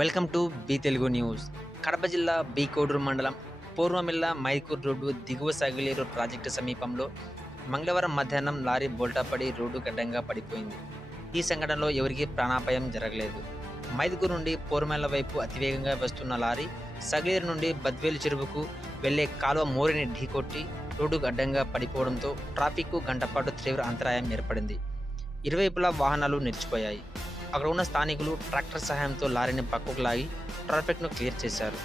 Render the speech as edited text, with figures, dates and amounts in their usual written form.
Welcome to be Telugu news. Kadapa జిల్లా B Koduru మండలం పూర్వమిల్ల Mydukur road దిగువ సగిలేరు ప్రాజెక్టు సమీపంలో మంగళవారం మధ్యాహ్నం లారీ బోల్టాపడి రోడ్డు గడ్డంగా పడిపోయింది. ఈ సంఘటనలో ఎవరికీ ప్రాణాపాయం జరగలేదు. మైదుకూరు నుండి పూర్వమిల్ల వైపు అతివేగంగా వస్తున్న లారీ సగిలేరు నుండి బద్వేలు చెరువుకు వెళ్లే కాలువ మోరిని ఢీకొట్టి రోడ్డుకు అడ్డంగా పడిపోవడంతో ట్రాఫిక్కు గంటపాటు తీవ్ర అంతరాయం ఏర్పడింది. ఇరువైపులా వాహనాలు నిలిచిపోయాయి. అక్కడ ఉన్న స్థానికులు ట్రాక్టర్ సహాయంతో లారీని పక్కకు లాగి ట్రాఫిక్ను క్లియర్ చేశారు.